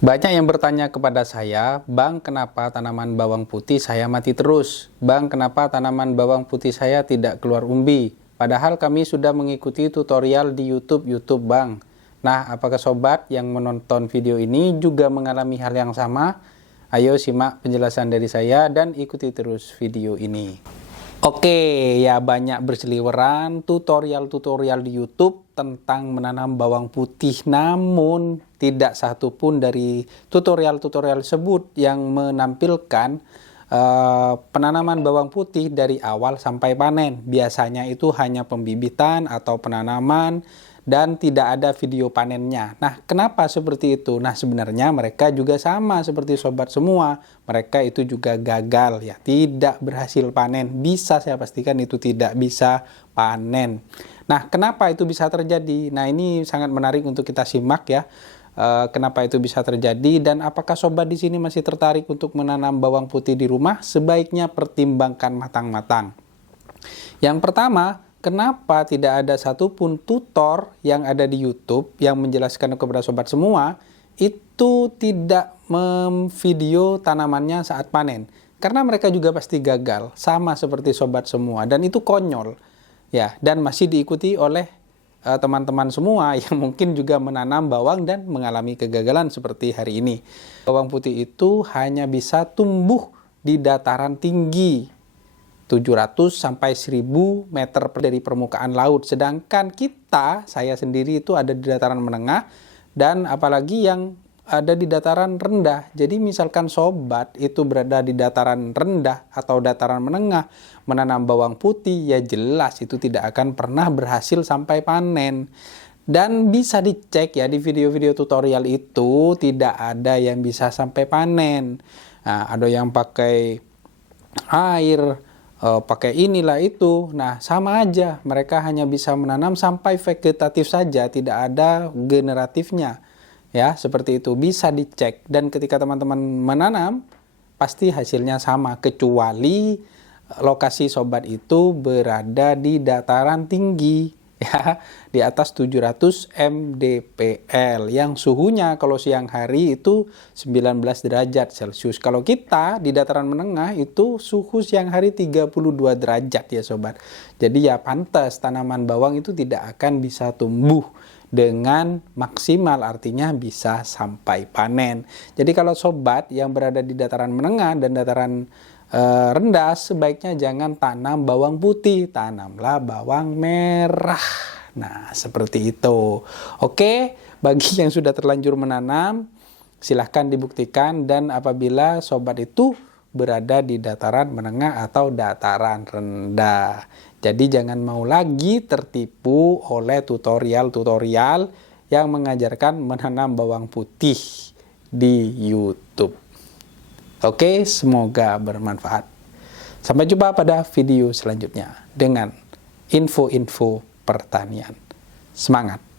Banyak yang bertanya kepada saya, Bang, kenapa tanaman bawang putih saya mati terus? Bang, kenapa tanaman bawang putih saya tidak keluar umbi? Padahal kami sudah mengikuti tutorial di YouTube Bang. Nah, apakah sobat yang menonton video ini juga mengalami hal yang sama? Ayo simak penjelasan dari saya dan ikuti terus video ini. Oke, ya banyak berseliweran tutorial-tutorial di YouTube tentang menanam bawang putih, namun tidak satu pun dari tutorial-tutorial tersebut yang menampilkan penanaman bawang putih dari awal sampai panen. Biasanya itu hanya pembibitan atau penanaman dan tidak ada video panennya. Nah, kenapa seperti itu? Nah, sebenarnya mereka juga sama seperti sobat semua. Mereka itu juga gagal ya, tidak berhasil panen. Bisa saya pastikan itu tidak bisa panen. Nah, kenapa itu bisa terjadi? Nah, ini sangat menarik untuk kita simak ya. Kenapa itu bisa terjadi dan apakah sobat di sini masih tertarik untuk menanam bawang putih di rumah? Sebaiknya pertimbangkan matang-matang. Yang pertama, kenapa tidak ada satupun tutor yang ada di YouTube yang menjelaskan kepada sobat semua itu tidak memvideo tanamannya saat panen? Karena mereka juga pasti gagal, sama seperti sobat semua, dan itu konyol ya, dan masih diikuti oleh teman-teman semua yang mungkin juga menanam bawang dan mengalami kegagalan seperti hari ini. Bawang putih itu hanya bisa tumbuh di dataran tinggi 700 sampai 1000 meter dari permukaan laut. Sedangkan saya sendiri itu ada di dataran menengah dan apalagi yang ada di dataran rendah. Jadi misalkan sobat itu berada di dataran rendah atau dataran menengah menanam bawang putih, ya jelas itu tidak akan pernah berhasil sampai panen. Dan bisa dicek ya di video-video tutorial itu tidak ada yang bisa sampai panen. Nah, ada yang pakai air, pakai inilah itu. Nah, sama aja, mereka hanya bisa menanam sampai vegetatif saja, tidak ada generatifnya. Ya, seperti itu bisa dicek dan ketika teman-teman menanam pasti hasilnya sama kecuali lokasi sobat itu berada di dataran tinggi ya, di atas 700 mdpl yang suhunya kalau siang hari itu 19 derajat Celcius. Kalau kita di dataran menengah itu suhu siang hari 32 derajat ya sobat. Jadi ya pantas tanaman bawang itu tidak akan bisa tumbuh dengan maksimal, artinya bisa sampai panen. Jadi kalau sobat yang berada di dataran menengah dan dataran rendah, sebaiknya jangan tanam bawang putih, tanamlah bawang merah. Nah, seperti itu. Oke, bagi yang sudah terlanjur menanam, silahkan dibuktikan, dan apabila sobat itu berada di dataran menengah atau dataran rendah. Jadi jangan mau lagi tertipu oleh tutorial-tutorial yang mengajarkan menanam bawang putih di YouTube. Oke, semoga bermanfaat. Sampai jumpa pada video selanjutnya dengan info-info pertanian. Semangat!